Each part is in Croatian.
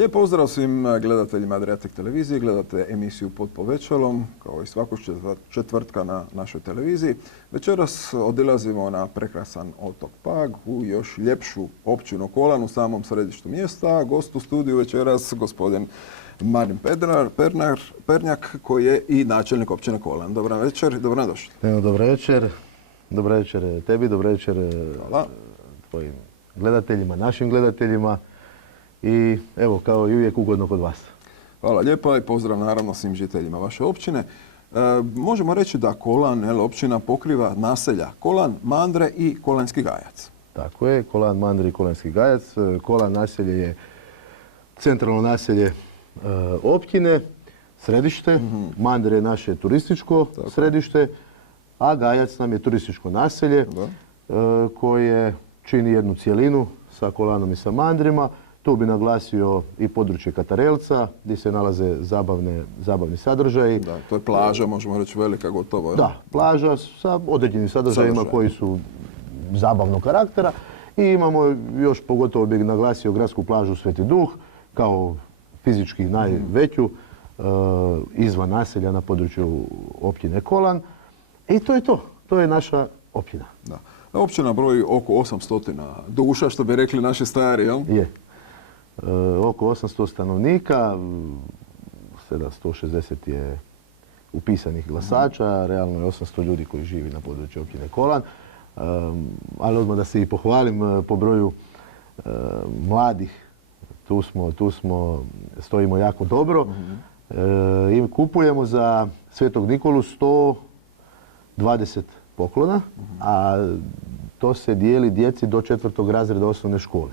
Lijep pozdrav svim gledateljima Adriatic televizije. Gledate emisiju Pod povećalom, kao i svakog četvrtka na našoj televiziji. Večeras odilazimo na prekrasan otok Pag u još ljepšu općinu Kolan u samom središtu mjesta. Gost u studiju večeras gospodin Marin Pernjak, koji je i načelnik općine Kolan. Dobar večer i dobrodošli. Dobar večer. Dobar večer tebi, dobar večer tvojim gledateljima, našim gledateljima. I evo, kao i uvijek, ugodno kod vas. Hvala lijepa i pozdrav naravno svim žiteljima vaše općine. Možemo reći da Kolan, općina, pokriva naselja Kolan, Mandre i Kolanjski Gajac. Tako je, Kolan, Mandre i Kolanjski Gajac. Kolan naselje je centralno naselje općine, središte. Mandre je naše turističko središte, a Gajac nam je turističko naselje koje čini jednu cjelinu sa Kolanom i sa Mandrima. Tu bi naglasio i područje Katarelca, gdje se nalaze zabavni sadržaji. Da, to je plaža, možemo reći velika gotovo. Da, plaža sa određenim sadržajima koji su zabavnog karaktera. I imamo još, pogotovo bih naglasio, gradsku plažu Sveti Duh, kao fizički najveću izvan naselja na području općine Kolan. I to je to. To je naša općina. Da. Općina broji oko 800 duša, što bi rekli naši stari, jel? Je. Oko 800 stanovnika, 760 je upisanih glasača, realno je 800 ljudi koji živi na području općine Kolan. Ali odmah da se i pohvalim po broju mladih, tu smo, stojimo jako dobro. I kupujemo za Svetog Nikolu 120 poklona, a to se dijeli djeci do 4. razreda osnovne škole.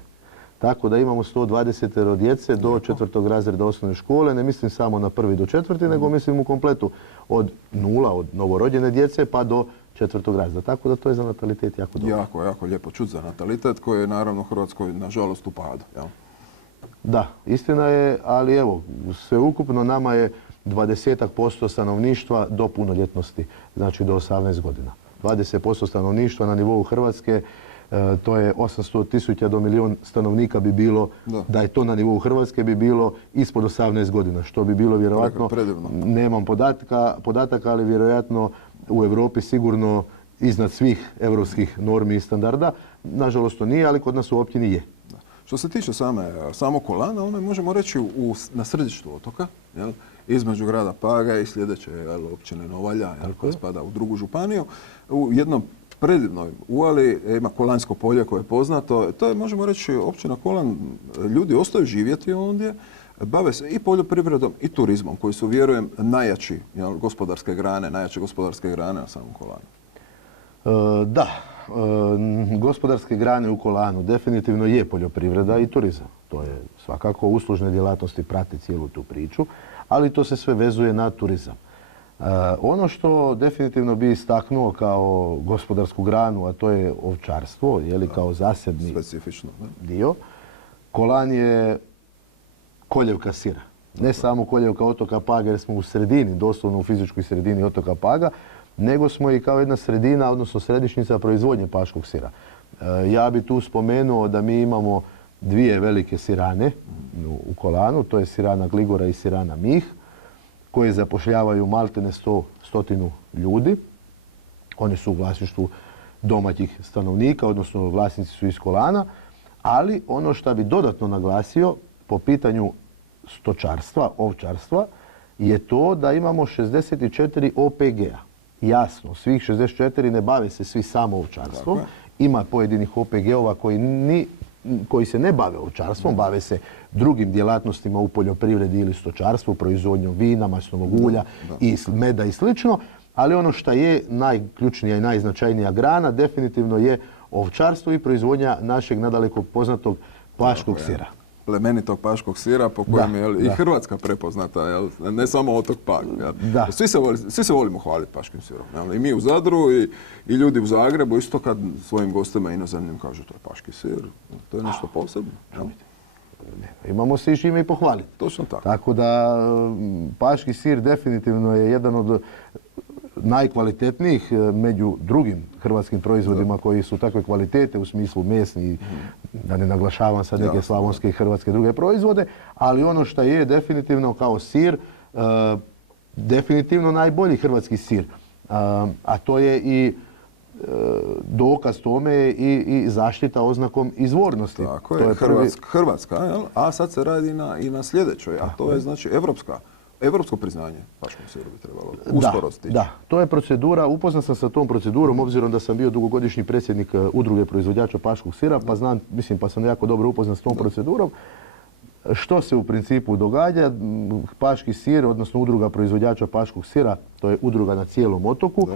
Tako da imamo 120 djece do 4. razreda osnovne škole. Ne mislim samo na 1. do 4. nego mislim u kompletu od 0, od novorođene djece pa do 4. razreda. Tako da to je za natalitet jako dobro. Jako lijepo čut za natalitet koji je naravno u Hrvatskoj nažalost u padu. Jel? Da, istina je, ali evo, sveukupno nama je 20% stanovništva do punoljetnosti, znači do 18 godina. 20% stanovništva na nivou Hrvatske, to je 800.000 do milijun stanovnika bi bilo, da je to na nivou Hrvatske bi bilo ispod 18 godina, što bi bilo vjerojatno, nemam podataka, ali vjerojatno u Europi sigurno iznad svih europskih normi i standarda. Nažalost to nije, ali kod nas u općini je. Što se tiče samog Kolana, ono možemo reći na središtu otoka, jel? Između grada Paga i sljedeće općine Novalja, koja spada u drugu županiju, u jednom predivnoj uvali ima Kolanjsko polje koje je poznato. To je, možemo reći, općina Kolan. Ljudi ostaju živjeti ondje, bave se i poljoprivredom i turizmom, koji su, vjerujem, najjače gospodarske grane na samom Kolanu. Da, gospodarske grane u Kolanu definitivno je poljoprivreda i turizam. To je svakako, uslužne djelatnosti prate cijelu tu priču, ali to se sve vezuje na turizam. Ono što definitivno bi istaknuo kao gospodarsku granu, a to je ovčarstvo, kao zasebni dio. Kolan je koljevka sira. Ne samo koljevka otoka Paga, jer smo u sredini, doslovno u fizičkoj sredini otoka Paga, nego smo i kao jedna sredina, odnosno središnjica proizvodnje paškog sira. Ja bi tu spomenuo da mi imamo dvije velike sirane u Kolanu, to je sirana Gligora i sirana Mih, koje zapošljavaju maltene 100 ljudi. Oni su u vlasništvu domaćih stanovnika, odnosno vlasnici su iz Kolana, ali ono što bi dodatno naglasio po pitanju stočarstva, ovčarstva, je to da imamo 64 OPG-a. Jasno, svih 64 ne bave se svi samo ovčarstvom. Ima pojedinih OPG-ova koji se ne bave ovčarstvom, bave se drugim djelatnostima u poljoprivredi ili stočarstvu, proizvodnjom vina, maslinovog ulja i meda i slično. Ali ono što je najključnija i najznačajnija grana definitivno je ovčarstvo i proizvodnja našeg nadaleko poznatog paškog sira. Plemenitog paškog sira po kojem je i Hrvatska prepoznata, ne samo otok Pag. Svi se volimo hvaliti paškim sirom. I mi u Zadru i ljudi u Zagrebu isto kad svojim gostima inozemnim kažu to je paški sir, to je nešto posebno. Imamo se i čime i pohvaliti. Točno tako. Tako da paški sir definitivno je jedan od najkvalitetnijih među drugim hrvatskim proizvodima koji su takve kvalitete u smislu mesni, da ne naglašavam sad neke slavonske i hrvatske druge proizvode, ali ono što je definitivno kao sir, definitivno najbolji hrvatski sir. A to je i dokaz tome i zaštita oznakom izvornosti. Tako je, Hrvatska, jel? A sad se radi i na sljedećoj, a to je znači evropsko priznanje paškom siru bi trebalo uskoro stići. Da, to je procedura, upoznat sam sa tom procedurom obzirom da sam bio dugogodišnji predsjednik udruge proizvođača paškog sira, pa znam, mislim pa sam jako dobro upoznat s tom procedurom. Što se u principu događa? Paški sir, odnosno udruga proizvođača paškog sira, to je udruga na cijelom otoku,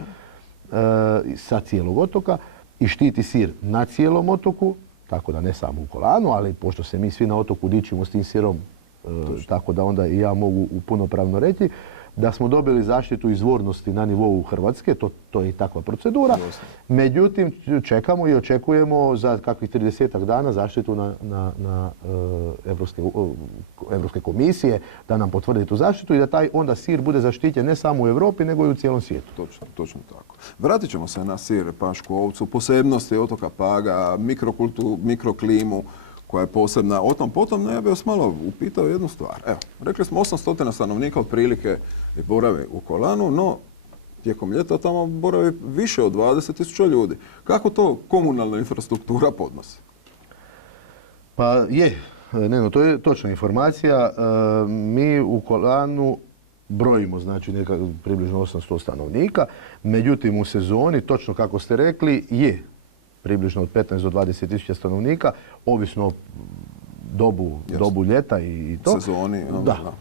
sa cijelog otoka i štiti sir na cijelom otoku, tako da ne samo u Kolanu, ali pošto se mi svi na otoku dičimo s tim sirom, tako da onda i ja mogu punopravno reći da smo dobili zaštitu izvornosti na nivou Hrvatske, to je i takva procedura. Međutim, čekamo i očekujemo za kakvih 30 dana zaštitu na Evropske komisije da nam potvrdi tu zaštitu i da taj onda sir bude zaštićen ne samo u Europi nego i u cijelom svijetu. Točno tako. Vratit ćemo se na sir, pašku ovcu, posebnosti otoka Paga, mikroklimu koja je posebna. O tom potom, ja bih vas malo upitao jednu stvar. Evo, rekli smo 800 stanovnika otprilike borave u Kolanu, no tijekom ljeta tamo boravi više od 20.000 ljudi. Kako to komunalna infrastruktura podnosi? Pa to je točna informacija. Mi u Kolanu brojimo, znači približno 800 stanovnika, međutim u sezoni, točno kako ste rekli, je približno od 15 do 20.000 stanovnika, ovisno o dobu ljeta i to. Sezoni,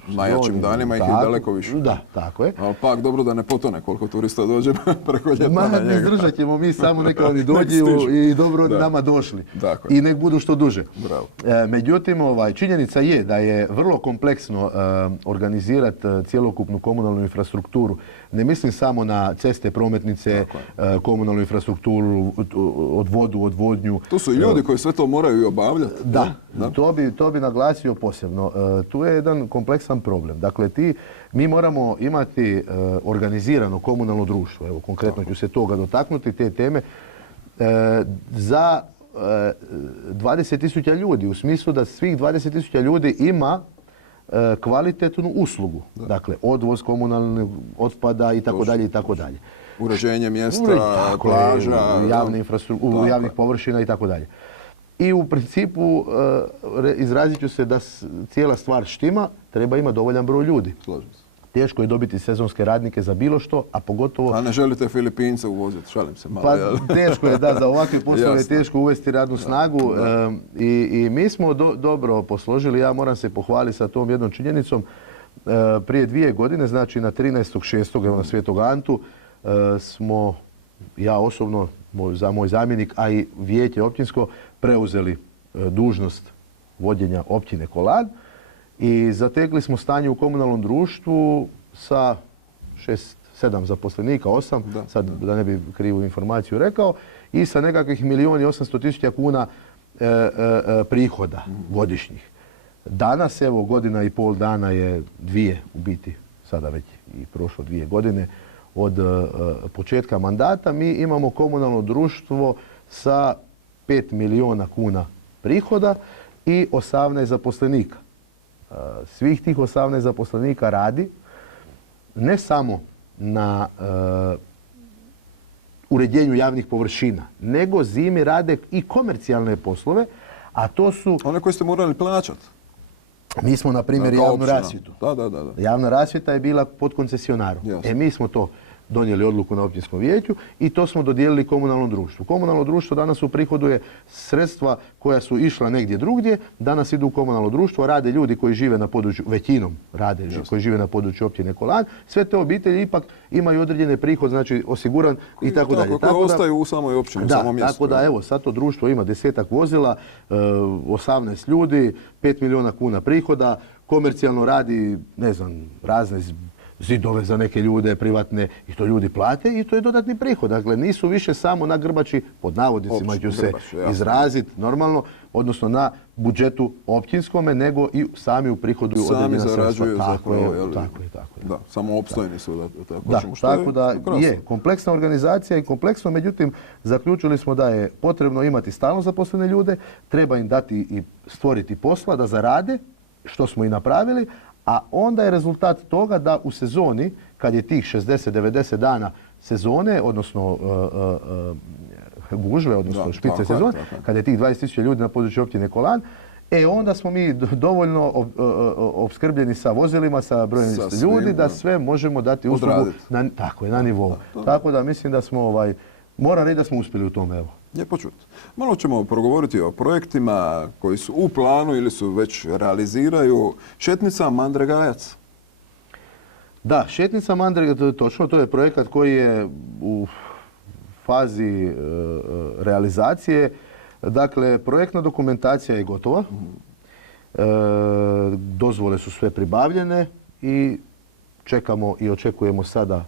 najjačim danima ih je daleko više. Da, tako je. Ali pak dobro da ne potone koliko turista dođe preko ljeta na njega. Ne izdržat ćemo mi samo neka oni dođu i dobro nama došli. I nek budu što duže. Međutim, činjenica je da je vrlo kompleksno organizirati cjelokupnu komunalnu infrastrukturu. Ne mislim samo na ceste, prometnice, komunalnu infrastrukturu, vodu, odvodnju. Tu su i ljudi koji sve to moraju i obavljati. Da. To bi naglasio posebno. Tu je jedan kompleksan problem. Dakle, mi moramo imati organizirano komunalno društvo. Evo, konkretno ću se toga dotaknuti, te teme, za 20.000 ljudi, u smislu da svih 20.000 ljudi ima kvalitetnu uslugu. Dakle, odvoz komunalnog otpada i tako dalje i tako dalje. Uređenje mjesta, plaža, javnih površina i tako dalje. I u principu izrazit ću se da cijela stvar štima, treba imati dovoljan broj ljudi. Teško je dobiti sezonske radnike za bilo što, a pogotovo... A ne želite Filipince uvoziti, šalim se malo. Pa teško je, da, za ovakve poslove je teško uvesti radnu snagu. I mi smo dobro posložili, ja moram se pohvaliti sa tom jednom činjenicom. Prije 2 godine, znači na 13.6. na Svetog Antu, smo, ja osobno, moj zamjenik, a i vijeće općinsko, preuzeli dužnost vođenja općine Kolan i zatekli smo stanje u komunalnom društvu sa 6-7 zaposlenika, 8, sad da ne bi krivu informaciju rekao, i sa nekakvih 1.800.000 kuna prihoda godišnjih. Danas, evo, 1,5 dana je 2, u biti, sada već i prošlo 2 godine od početka mandata, mi imamo komunalno društvo sa 5 milijuna kuna prihoda i 18 zaposlenika. Svih tih 18 zaposlenika radi ne samo na uređenju javnih površina, nego zimi rade i komercijalne poslove, a to su... One koje ste morali plaćati. Mi smo, na primjer, javnu rasvjetu. Da. Javna rasvjeta je bila pod koncesionarom. Mi smo to donijeli odluku na općinskom vijeću i to smo dodijelili komunalnom društvu. Komunalno društvo danas uprihoduje sredstva koja su išla negdje drugdje, danas idu u komunalno društvo, rade ljudi koji žive na području, većinom rade koji žive na području općine Kolan. Sve te obitelji ipak imaju određene prihod, znači osiguran i tako dalje. Tako da ostaju u samoj općini, u samom mjestu. Tako da, evo, sad to društvo ima 10-ak vozila, 18 ljudi, 5 milijuna kuna prihoda, komercijalno radi, ne znam, razne zidove za neke ljude privatne i to ljudi plate i to je dodatni prihod. Dakle, nisu više samo na grbači, pod navodnicima ću se izraziti normalno, odnosno na budžetu općinskome, nego i sami uprihoduju određena sredstva. Sami zarađuju zapravo. Tako je. Da, samo opstojni su. Tako da je kompleksna organizacija i kompleksno, međutim, zaključili smo da je potrebno imati stalno zaposlene ljude, treba im dati i stvoriti posla da zarade, što smo i napravili, a onda je rezultat toga da u sezoni, kad je tih 60-90 dana sezone, odnosno gužve, odnosno špice sezone, kad je tih 20.000 ljudi na području općine Kolan, onda smo mi dovoljno opskrbljeni sa vozilima, sa brojem ljudi, da sve možemo dati uslugu na nivou. Tako da mislim da smo, moram reći da smo uspjeli u tome. Lijepo čuti. Malo ćemo progovoriti o projektima koji su u planu ili su već realiziraju. Šetnica Mandre-Gajac. Da, Šetnica Mandre, točno, to je projekat koji je u fazi realizacije. Dakle, projektna dokumentacija je gotova. Dozvole su sve pribavljene i čekamo i očekujemo sada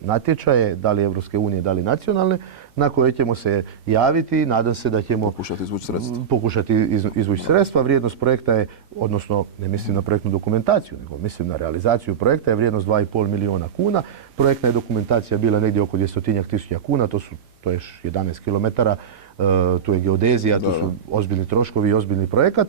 natječaje, da li Evropske unije, da li nacionalne, na koje ćemo se javiti i nadam se da ćemo pokušati izvući sredstva. Vrijednost projekta je, odnosno ne mislim na projektnu dokumentaciju, nego mislim na realizaciju projekta, je vrijednost 2,5 milijuna kuna. Projektna je dokumentacija bila negdje oko 200.000 kuna, to je 11 km, tu je geodezija, tu su ozbiljni troškovi i ozbiljni projekat.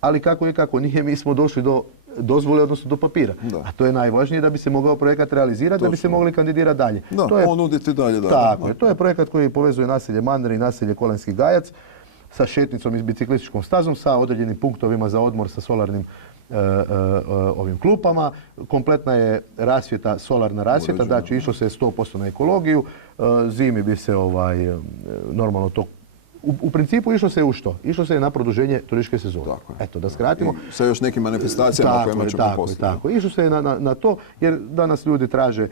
Ali kako nije, mi smo došli do dozvole, odnosno do papira. A to je najvažnije da bi se mogao projekat realizirati, da bi se mogli kandidirati dalje. Ponuditi dalje. Tako je. To je projekat koji povezuje naselje Mandre i naselje Kolanski Gajac sa šetnicom i biciklističkom stazom, sa određenim punktovima za odmor, sa solarnim ovim klupama. Kompletna je rasvjeta, solarna rasvjeta, znači išlo se 100% na ekologiju. Zimi bi se normalno to u principu išlo se u što? Išlo se na produženje turističke sezone. Eto, da skratimo. I sa još nekim manifestacijama kojima ćemo postaviti. Tako. Išlo se na to, jer danas ljudi traže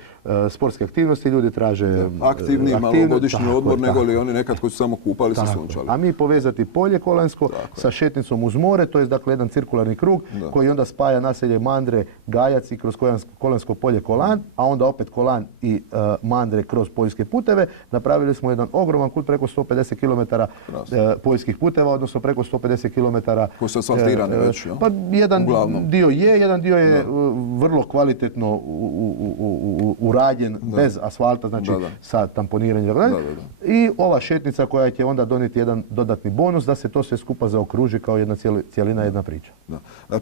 sportske aktivnosti, ljudi traže aktivni, malogodišnji odmor, nego li oni nekad koji su samo kupali se sunčali. A mi povezati polje Kolansko sa šetnicom uz more, to je dakle jedan cirkularni krug koji onda spaja naselje Mandre, Gajac i kroz Kolansko polje Kolan, a onda opet Kolan i Mandre kroz poljske puteve. Napravili smo jedan ogroman put preko 150 km poljskih puteva, odnosno preko 150 km. Koji su asfaltirani već, pa jedan dio je vrlo kvalitetno urađen bez asfalta, znači sa tamponiranjem. I ova šetnica koja će onda donijeti jedan dodatni bonus da se to sve skupa zaokruži kao jedna cijelina, jedna priča.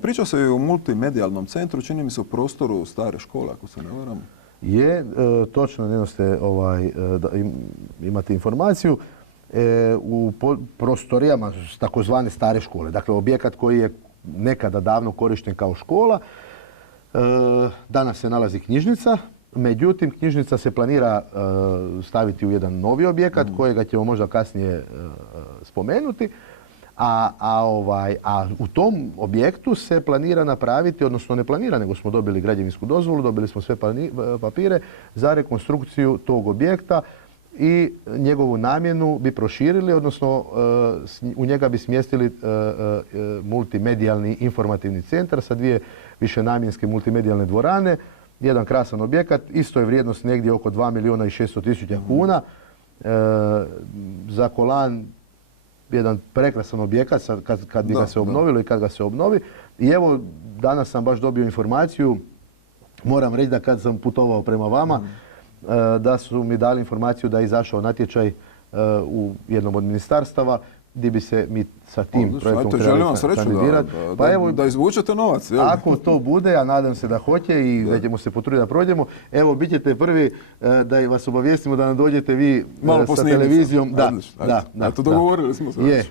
Priča se i o multimedijalnom centru, čini mi se u prostoru stare škole, ako se ne varam. Je, točno, jedno ste imate informaciju. U prostorijama takozvane stare škole. Dakle, objekat koji je nekada davno korišten kao škola. Danas se nalazi knjižnica. Međutim, knjižnica se planira staviti u jedan novi objekat kojega ćemo možda kasnije spomenuti. A u tom objektu se planira napraviti, odnosno ne planira, nego smo dobili građevinsku dozvolu, dobili smo sve papire za rekonstrukciju tog objekta i njegovu namjenu bi proširili, odnosno u njega bi smjestili multimedijalni informativni centar sa 2 višenamjenske multimedijalne dvorane. Jedan krasan objekat, isto je vrijednost negdje oko 2.600.000 kuna. Za Kolan jedan prekrasan objekat kad bi ga se obnovilo i kad ga se obnovi. I evo, danas sam baš dobio informaciju, moram reći da kad sam putovao prema vama, da su mi dali informaciju da je izašao natječaj u jednom od ministarstava gdje bi se mi sa tim projektom trebali kandidirati. Da izvučete novac. Ako to bude, a nadam se da hoće i da ćemo se potruditi da prođemo, evo, bit ćete prvi da vas obavijestimo da nam dođete vi sa televizijom. Eto, dogovorili smo se.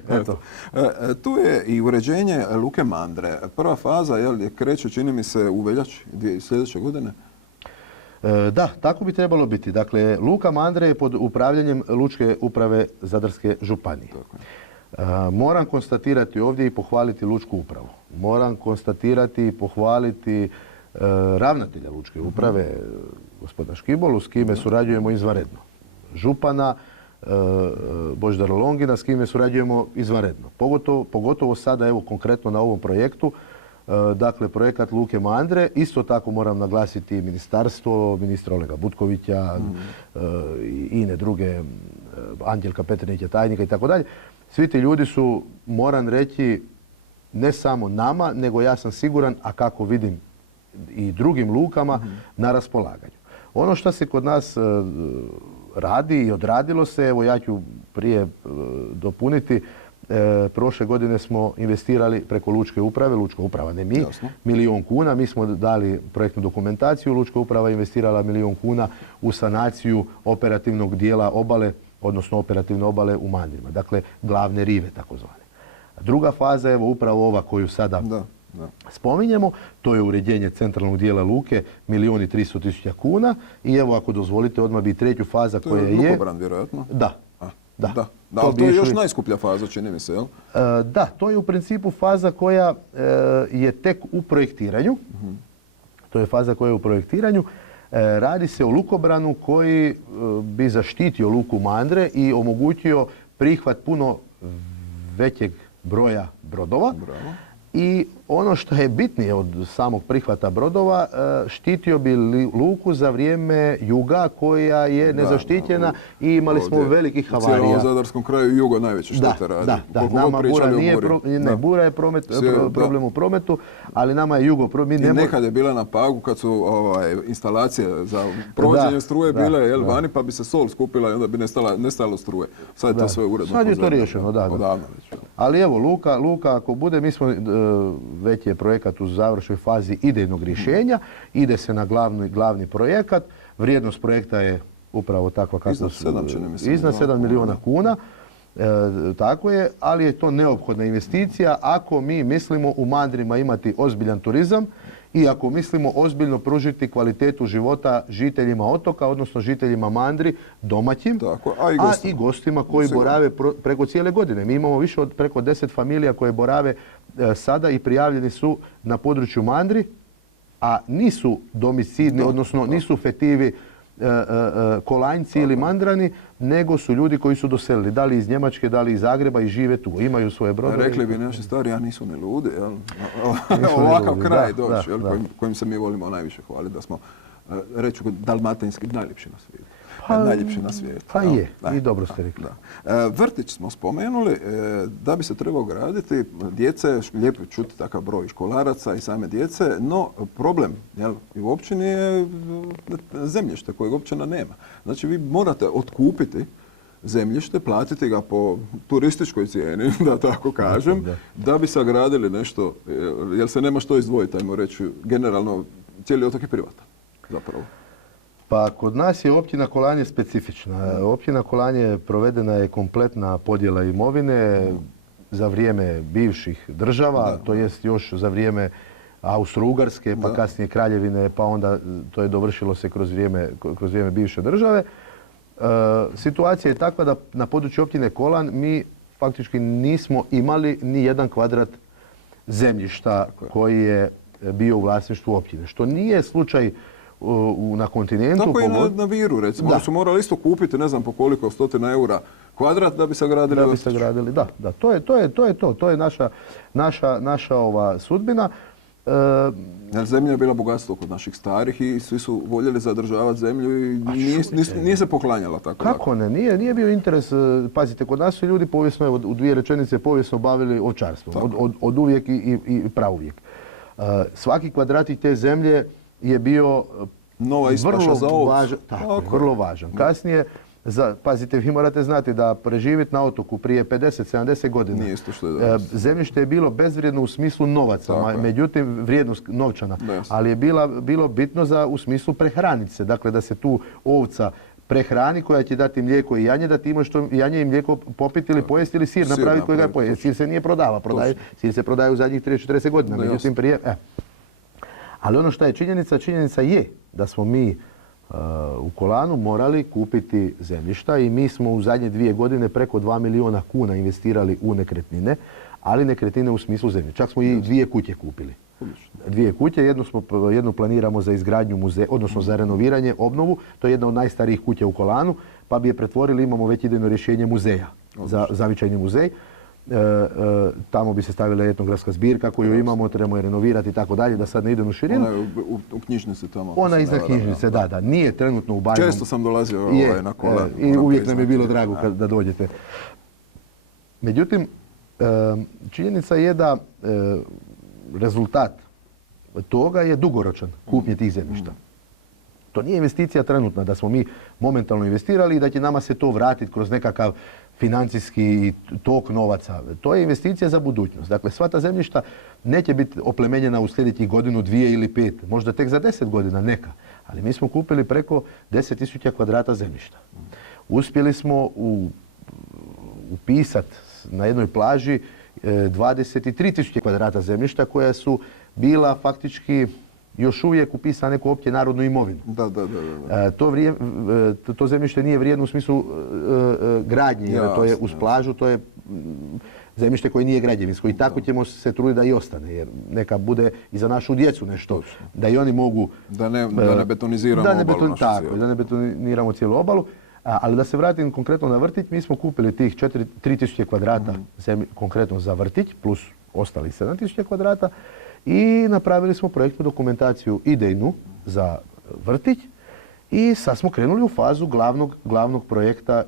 Tu je i uređenje Luke Mandre. Prva faza kreće, čini mi se, u veljači sljedeće godine. Da, tako bi trebalo biti. Dakle, Luka Mandre je pod upravljanjem Lučke uprave Zadarske županije. Moram konstatirati ovdje i pohvaliti Lučku upravu. Moram konstatirati i pohvaliti ravnatelja Lučke uprave, gospodina Škibolu, s kime surađujemo izvanredno. Župana Božidara Longina, s kime surađujemo izvanredno. Pogotovo sada, evo, konkretno na ovom projektu, Dakle, projekat Luke Mandre, isto tako moram naglasiti ministarstvo, ministra Olega Butkovića, i ine druge, Anđelka Petrinića, tajnika i tako dalje. Svi ti ljudi su, moram reći, ne samo nama, nego ja sam siguran, a kako vidim i drugim lukama, na raspolaganju. Ono što se kod nas radi i odradilo se, evo ja ću prije dopuniti, prošle godine smo investirali preko Lučke uprave, Lučka uprava ne mi, Jasno. 1 milijun kuna. Mi smo dali projektnu dokumentaciju, Lučka uprava je investirala 1 milijun kuna u sanaciju operativnog dijela obale, odnosno operativne obale u Mandrima. Dakle, glavne rive takozvane. Druga faza je evo upravo ova koju sada spominjemo, to je uređenje centralnog dijela luke, 1.300.000 kuna. I evo ako dozvolite odmah bi treću faza koja je... To je Lukobran, vjerojatno? Da. Ali to je još najskuplja faza, čini mi se, jel? Da, to je u principu faza koja je tek u projektiranju. To je faza koja je u projektiranju. Radi se o lukobranu koji bi zaštitio luku Mandre i omogućio prihvat puno većeg broja brodova. Bravo. I ono što je bitnije od samog prihvata brodova, štitio bi luku za vrijeme juga koja je nezaštićena i imali smo velikih havarija. U cijelom Zadarskom kraju jugo najveće štete radi. Da, nama bura nije bura je problem u prometu, ali nama je jugo. I nekad je bila na Pagu kad su instalacije za provođenje struje bile vani, pa bi se sol skupila i onda bi nestalo struje. Sad je to sve uredno. Sad je to riješeno, da. Ali evo, luka ako bude, mi smo već je projekat u završnoj fazi idejnog rješenja, ide se na glavni projekat. Vrijednost projekta je upravo takva kakva su. Iznad 7 milijuna kuna. Tako je, ali je to neophodna investicija ako mi mislimo u Mandrima imati ozbiljan turizam i ako mislimo ozbiljno pružiti kvalitetu života žiteljima otoka, odnosno žiteljima Mandri, domaćim, a i gostima koji borave preko cijele godine. Mi imamo više od preko 10 familija koje borave sada i prijavljeni su na području Mandri, a nisu domicidni, odnosno nisu fetivi Kolanjci ili Mandrani, nego su ljudi koji su doselili, da li iz Njemačke, da li iz Zagreba i žive tu, imaju svoje brodove. Rekli bi naši stari, ja nisu ni ludi, ovakav kraj doći, kojim se mi volimo najviše hvaliti, da smo, reću, dalmatinski najljepši na svijetu. Najljepši na svijetu. Pa je, i dobro ste rekli. Vrtić smo spomenuli, da bi se trebao graditi, djece, lijepo je čuti takav broj školaraca i same djece, no problem u općini je zemljište kojeg općina nema. Znači vi morate otkupiti zemljište, platiti ga po turističkoj cijeni, da tako kažem, da bi sagradili nešto, jer se nema što izdvojiti, ajmo reći, generalno cijeli otok je privatan zapravo. Pa kod nas je općina Kolanje specifična. Općina Kolanje provedena je kompletna podjela imovine za vrijeme bivših država, to jest još za vrijeme Austro-Ugarske, pa kasnije Kraljevine, pa onda to je dovršilo se kroz vrijeme bivše države. Situacija je takva da na području općine Kolan mi faktički nismo imali ni jedan kvadrat zemljišta koji je bio u vlasništvu općine, što nije slučaj na kontinentu. Tako je na Viru, recimo. Da su morali isto kupiti, ne znam po koliko, 100 eura kvadrat da bi sagradili vrtić. Da, to je to. To je naša sudbina. Jer zemlja je bila bogatstvo kod naših starih i svi su voljeli zadržavati zemlju i nije se poklanjala tako. Kako ne? Nije bio interes. Pazite, kod nas su ljudi povijesno, u 2 rečenice, povijesno bavili ovčarstvom. Od uvijek i prauvijek. Svaki kvadratik te zemlje je bio vrlo važan. Kasnije, pazite, vi morate znati da preživjeti na otoku prije 50-70 godina, zemljište je bilo bezvrijedno u smislu novaca, međutim vrijednost novčana, ali je bilo bitno u smislu prehranice, dakle da se tu ovca prehrani koja će dati mlijeko i janje, da ti imaš što janje i mlijeko popiti ili pojesti ili sir napraviti kojega pojesti. Sir se nije prodava, sir se prodaje u zadnjih 30-40 godina, međutim prije... Ali ono što je činjenica je da smo mi u Kolanu morali kupiti zemljišta i mi smo u zadnje 2 godine preko 2 milijuna kuna investirali u nekretnine, ali nekretnine u smislu zemlje. Čak smo i 2 kuće kupili. 2 kuće, jednu planiramo za izgradnju muzeja, odnosno za renoviranje, obnovu. To je jedna od najstarijih kuća u Kolanu, pa bi je pretvorili, imamo već idejno rješenje muzeja, za zavičajni muzej. Tamo bi se stavila etnografska zbirka koju imamo, trebamo je renovirati i tako dalje, da sad ne idem u širinu. Ona je u knjižnici tamo. Ona je iznad knjižnice, da. Nije trenutno u Bajnom. Često sam dolazio na kola. I uvijek nam je bilo drago da dođete. Međutim, činjenica je da rezultat toga je dugoročan, kupnje tih zemljišta. To nije investicija trenutna, da smo mi momentalno investirali i da će nama se to vratiti kroz nekakav financijski tok novaca. To je investicija za budućnost. Dakle, sva ta zemljišta neće biti oplemenjena u sljedećih godinu, 2 ili 5, možda tek za 10 godina neka. Ali mi smo kupili preko 10.000 kvadrata zemljišta. Uspjeli smo upisati na jednoj plaži 23.000 kvadrata zemljišta koja su bila faktički još uvijek upisana neku opće narodnu imovinu. To zemljište nije vrijedno u smislu gradnje, jer to je uz plažu, to je zemljište koje nije građevinsko. I tako ćemo se truditi da i ostane, jer neka bude i za našu djecu nešto. Da i oni mogu... Da ne betoniziramo obalu našu cijelu. Da ne betoniramo cijelu obalu. Ali da se vratim konkretno na vrtić, mi smo kupili tih 3.000 kvadrata konkretno za vrtić, plus ostali 7.000 kvadrata. I napravili smo projektnu dokumentaciju idejnu za vrtić i sad smo krenuli u fazu glavnog projekta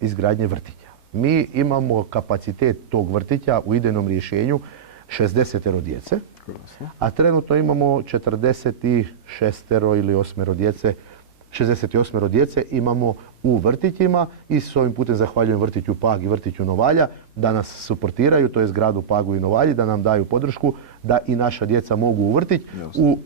izgradnje vrtića. Mi imamo kapacitet tog vrtića u idejnom rješenju 60 djece, a trenutno imamo 46 ili 8 djece, 68 djece imamo u vrtićima i s ovim putem zahvaljujem vrtiću Pag i vrtiću Novalja da nas suportiraju, to je zgradu Pagu i Novalji, da nam daju podršku da i naša djeca mogu u vrtić u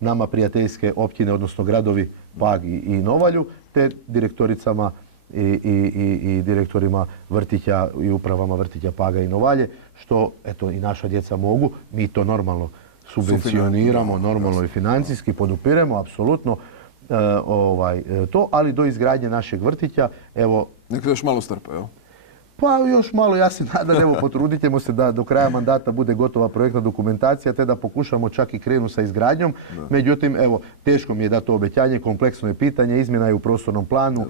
nama prijateljske općine, odnosno gradovi Pag i Novalju, te direktoricama i direktorima vrtića i upravama vrtića Paga i Novalje, što eto i naša djeca mogu. Mi to normalno subvencioniramo, normalno i financijski podupiremo, apsolutno to, ali do izgradnje našeg vrtića, evo... Neko još malo strpe, jel? Pa još malo, ja se nadam, evo potrudit ćemo se da do kraja mandata bude gotova projektna dokumentacija, te da pokušamo čak i krenu sa izgradnjom. Međutim, evo, teško mi je dati to obećanje, kompleksno je pitanje, izmjena je u prostornom planu,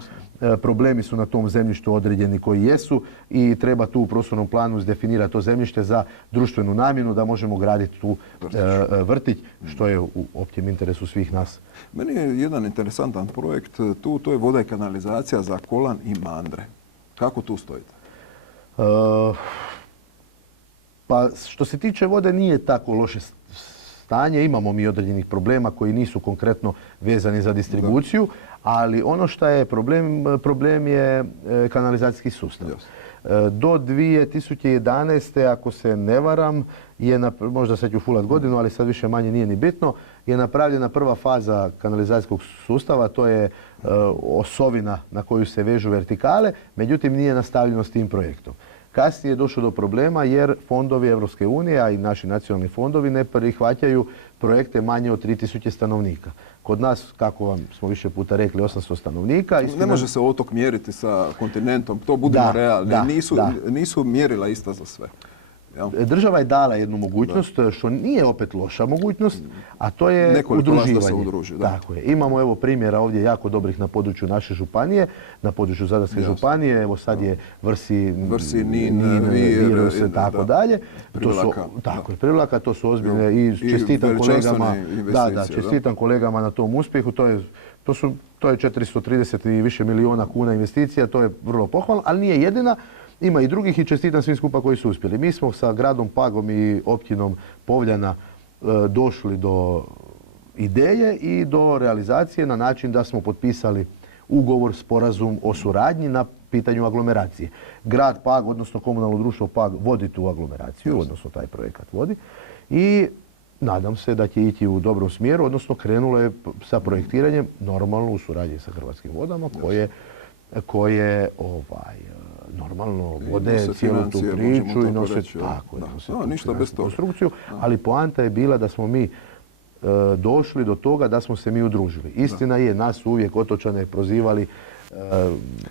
problemi su na tom zemljištu određeni koji jesu i treba tu u prostornom planu izdefinirati to zemljište za društvenu namjenu da možemo graditi tu vrtić, što je u općem interesu svih nas. Meni je jedan interesantan projekt tu, to je voda i kanalizacija za Kolan i Mandre. Kako tu stojite? Pa što se tiče vode nije tako loše stanje, imamo mi određenih problema koji nisu konkretno vezani za distribuciju, ali ono što je problem je kanalizacijski sustav. Do 2011. ako se ne varam, možda sad ću fulat godinu, ali sad više manje nije ni bitno, je napravljena prva faza kanalizacijskog sustava, to je osovina na koju se vežu vertikale, međutim nije nastavljeno s tim projektom. Kasnije je došlo do problema jer fondovi Europske unije, a i naši nacionalni fondovi ne prihvaćaju projekte manje od 3000 stanovnika. Kod nas, kako vam smo više puta rekli, 800 stanovnika. Ne može se otok mjeriti sa kontinentom, to budemo realni. Nisu mjerila ista za sve. Država je dala jednu mogućnost, što nije opet loša mogućnost, a to je udruživanje. Tako je. Imamo evo primjera ovdje jako dobrih na području naše županije, na području Zadarske županije, evo sad je Vrsi, Nin, Virus i tako dalje. Tako je, Privlaka, to su ozbiljne i čestitam kolegama. Čestitam kolegama na tom uspjehu, to je 430 i više milijuna kuna investicija, to je vrlo pohvalno, ali nije jedina. Ima i drugih i čestitam svim skupa koji su uspjeli. Mi smo sa gradom Pagom i općinom Povljana došli do ideje i do realizacije na način da smo potpisali ugovor, sporazum o suradnji na pitanju aglomeracije. Grad Pag, odnosno komunalno društvo Pag, vodi tu aglomeraciju, odnosno taj projekat vodi i nadam se da će ići u dobrom smjeru, odnosno krenulo je sa projektiranjem normalno u suradnji sa Hrvatskim vodama koje normalno vode cijelu tu priču i nose konstrukciju, ali poanta je bila da smo mi došli do toga da smo se mi udružili. Istina je, nas su uvijek otočane prozivali,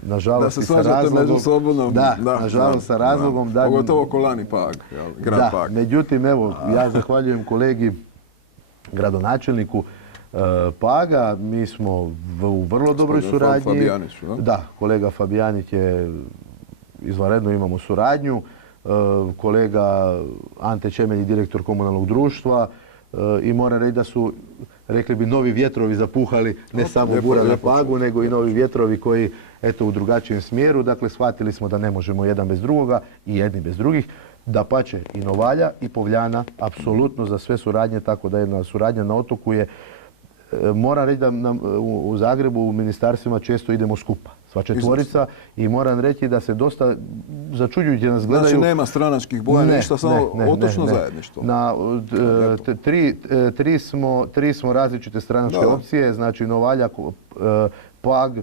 nažalost i sa razlogom. Nažalost sa razlogom. Pogotovo Kolan i Pag, grad Pag. Međutim, evo, ja zahvaljujem kolegi gradonačelniku Paga, mi smo u vrlo dobroj suradnji. Fabijanić, da, kolega Fabijanić je izvanredno imamo suradnju. Kolega Ante Čemelj, direktor komunalnog društva, i moram reći da su, rekli bi, novi vjetrovi zapuhali, ne samo bura na Pagu, nego i novi vjetrovi koji, eto, u drugačijem smjeru. Dakle, shvatili smo da ne možemo jedan bez drugoga i jedni bez drugih. Dapače, i Novalja i Povljana, apsolutno za sve suradnje, tako da jedna suradnja na otoku je, moram reći da nam u Zagrebu u ministarstvima često idemo skupa, sva četvorica, i moram reći da se dosta začuđujuće nas gledaju. Znači nema stranačkih boja, ništa, samo otočno zajedništvo. Tri smo različite stranačke opcije, znači Novalja, Pag,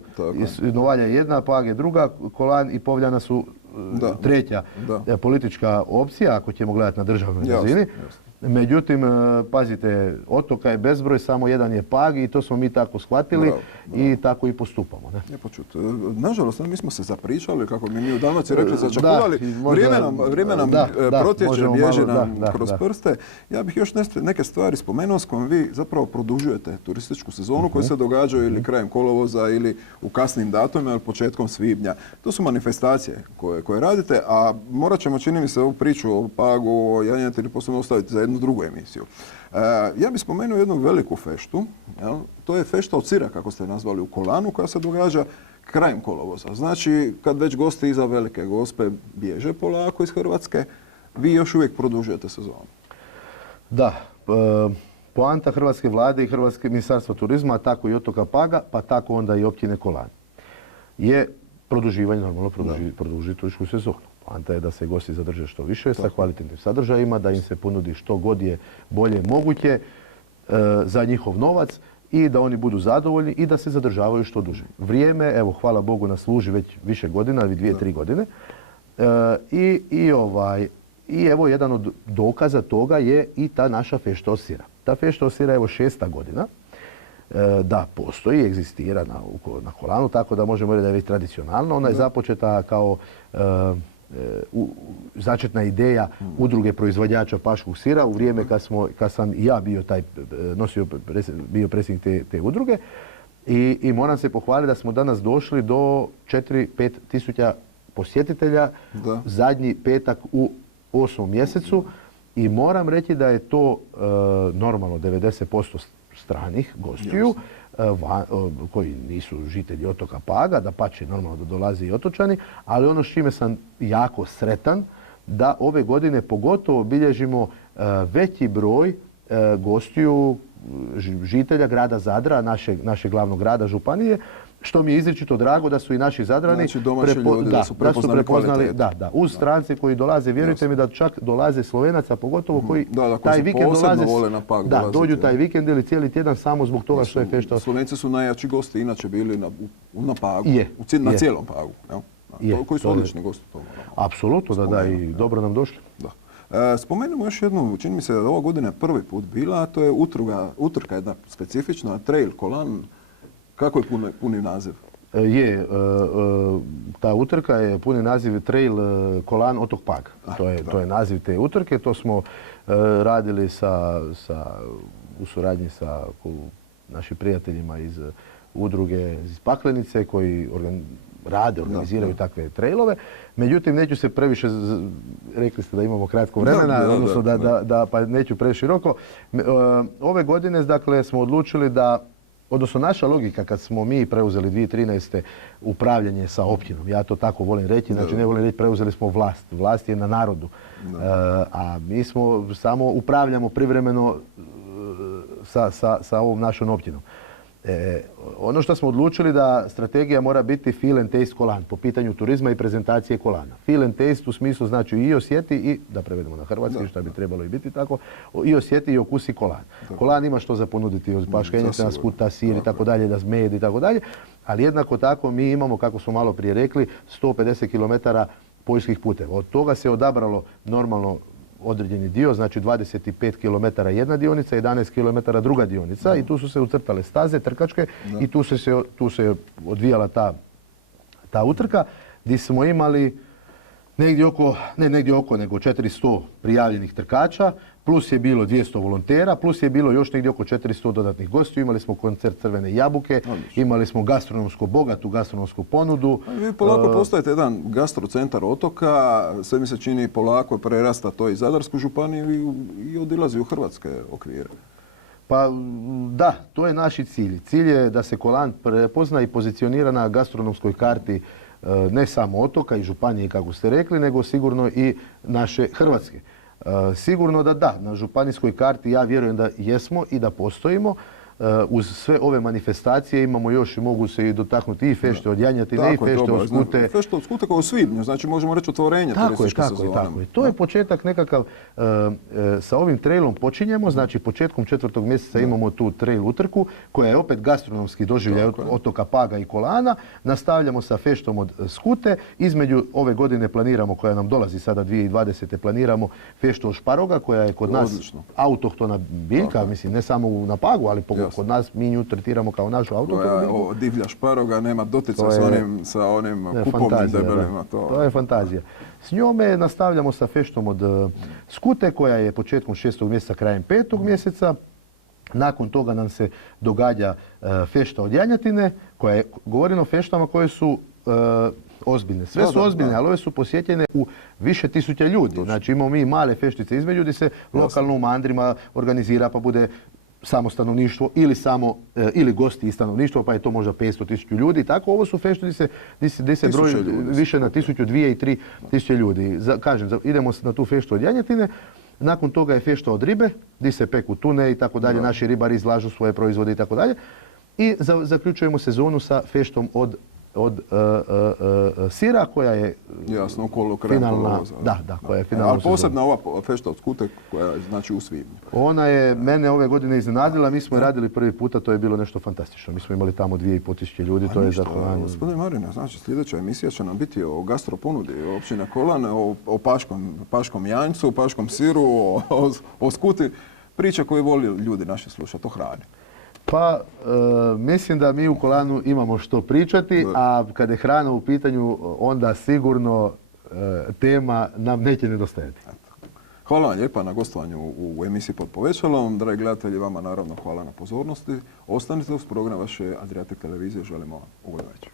Novalja je jedna, Pag je druga, Kolan i Povljana su treća politička opcija, ako ćemo gledati na državnoj razini. Međutim, pazite, otoka je bezbroj, samo jedan je Pag i to smo mi tako shvatili i tako i postupamo. Lijepo čuti. Nažalost, mi smo se zapričali, kako bi mi u Dalmaciji rekli, začakuvali. Vrijeme nam protječe, bježi nam kroz prste. Ja bih još neke stvari spomenuo s kojom vi zapravo produžujete turističku sezonu koja se događaju ili krajem kolovoza ili u kasnim datumima ili početkom svibnja. To su manifestacije koje radite, a morat ćemo, čini mi se, ovu priču o Pagu, o janjetini posebno ostaviti za jednu drugu emisiju. Ja bih spomenuo jednu veliku feštu. To je fešta od sira, kako ste nazvali, u Kolanu, koja se događa krajem kolovoza. Znači, kad već gosti iza Velike Gospe bježe polako iz Hrvatske, vi još uvijek produžujete sezonu. Da. Poanta hrvatske vlade i Hrvatske ministarstva turizma, tako i otoka Paga, pa tako onda i općine Kolan, je produživanje, normalno produžiti turističku sezonu. Poanta je da se gosti zadrže što više sa kvalitetnim sadržajima, da im se ponudi što god je bolje moguće za njihov novac i da oni budu zadovoljni i da se zadržavaju što duže. Vrijeme, evo, hvala Bogu, nas služi već više godina, 2-3 godine. I evo, jedan od dokaza toga je i ta naša fešta od sira. Ta fešta od sira je evo 6. godina. Da, postoji, egzistira na Kolanu, tako da možemo reći da je već tradicionalno. Ona je započeta kao začetna ideja udruge proizvođača paškog sira u vrijeme kad sam i ja bio predsjednik te udruge. I moram se pohvaliti da smo danas došli do 4-5 tisuća posjetitelja zadnji petak u 8. mjesecu. I moram reći da je to normalno 90% stranih gostiju koji nisu žitelji otoka Paga, dapače, normalno da dolaze i otočani, ali ono s čime sam jako sretan, da ove godine pogotovo bilježimo veći broj gostiju žitelja grada Zadra, našeg glavnog grada, županije, što mi je izričito drago da su i naši Zadrani prepoznali, uz strance koji dolaze, vjerujte mi da čak dolaze Slovenaca, pogotovo koji taj vikend dolaze, dođu taj vikend ili cijeli tjedan samo zbog toga što je fešta. Slovenci su najjači gosti inače bili na Pagu, na cijelom Pagu. Koji su odlični gosti. Apsolutno, da, i dobro nam došli. Spomenemo još jednu, čini mi se da je ova godina prvi put bila, a to je utrka jedna specifična, Trail Kolan. Kako je puni naziv? Ta utrka je puni naziv Trail Kolan Otok Pag. To je naziv te utrke. To smo radili u suradnji sa našim prijateljima iz udruge iz Paklenice koji organiziraju takve trailove. Međutim, neću se previše, rekli ste da imamo kratko vremena, odnosno pa neću preširoko. Ove godine, dakle, smo odlučili da, odnosno naša logika kad smo mi preuzeli 2013. upravljanje sa općinom, ja to tako volim reći, znači ne volim reći preuzeli smo vlast, vlast je na narodu, a mi smo samo upravljamo privremeno sa ovom našom općinom. Ono što smo odlučili da strategija mora biti feel and taste Kolan po pitanju turizma i prezentacije Kolana. Feel and taste u smislu znači i osjeti i, da prevedemo na hrvatski, što bi trebalo i biti tako, i osjeti i okusi Kolan. Kolan ima što za ponuditi, paškenjica, skuta, sir i tako dalje, da med i tako dalje, ali jednako tako mi imamo, kako smo malo prije rekli, 150 km poljskih puteva. Od toga se odabralo normalno određeni dio, znači 25 km jedna dionica, 11 km druga dionica i tu su se ucrtale staze trkačke i tu se odvijala ta utrka gdje smo imali nego 400 prijavljenih trkača, plus je bilo 200 volontera, plus je bilo još negdje oko 400 dodatnih gostiju. Imali smo koncert Crvene jabuke, imali smo bogatu gastronomsku ponudu. Vi polako postajete jedan gastrocentar otoka, sve mi se čini polako prerasta to i Zadarsku županiju i odilazi u hrvatske okvire. Pa da, to je naš cilj. Cilj je da se Kolan prepozna i pozicionira na gastronomskoj karti ne samo otoka i županije, kako ste rekli, nego sigurno i naše Hrvatske. Sigurno da, na županijskoj karti ja vjerujem da jesmo i da postojimo. Uz sve ove manifestacije imamo još i mogu se i dotaknuti i fešte od janjetine i fešte od skute. Fešte od skute kao u svibnju, znači možemo reći otvorenje turističke sezone. Tako je. To je početak nekakav, sa ovim trailom počinjemo, znači početkom 4. mjeseca imamo tu trail utrku koja je opet gastronomski doživljaj otoka Paga i Kolana. Nastavljamo sa feštom od skute. Između ove godine planiramo, koja nam dolazi sada 2020. planiramo feštu od šparoga koja je kod nas autohtona biljka, mislim ne samo na Pagu, ali kod nas mi nju tretiramo kao našu autohtonu biljku. Divlja šparoga, nema dotica sa onim kupovnim debelima. To je fantazija. S njome nastavljamo sa feštom od skute koja je početkom 6. mjeseca, krajem 5. mjeseca. Nakon toga nam se događa fešta od janjetine, koja je, govorim o feštama koje su ozbiljne. Sve su ozbiljne, ali ove su posjetljene u više tisuća ljudi. Znači imamo mi male feštice između gdje se lokalno u mandrima organizira pa bude samo stanovništvo ili gosti i stanovništvo, pa je to možda 500-1000 ljudi. Tako, ovo su fešte gdje se broji više na 1000, 2 i 3000 ljudi. Kažem, idemo na tu feštu od janjetine. Nakon toga je fešta od ribe, gdje se peku tune i tako dalje. Naši ribari izlažu svoje proizvode i tako dalje. I zaključujemo sezonu sa feštom od sira koja je finalna. Koja je finalna. Ali posebna ova fešta od skute koja je znači u svibnju. Ona je mene ove godine iznenadila. Mi smo je radili prvi puta, to je bilo nešto fantastično. Mi smo imali tamo 2500 ljudi. To je gospodine Marine, znači sljedeća emisija će nam biti o gastroponudi, o općine Kolan, o paškom janjcu, o paškom siru, o skuti. Priča koju voli ljudi naši slušati, o hrani. Pa, mislim da mi u Kolanu imamo što pričati, a kada je hrana u pitanju, onda sigurno tema nam neće nedostajati. Hvala vam lijepa na gostovanju u emisiji Pod povećalom. Dragi gledatelji, vama naravno hvala na pozornosti. Ostanite uz program vaše Adriatic televizije. Želimo vam ugodan večer.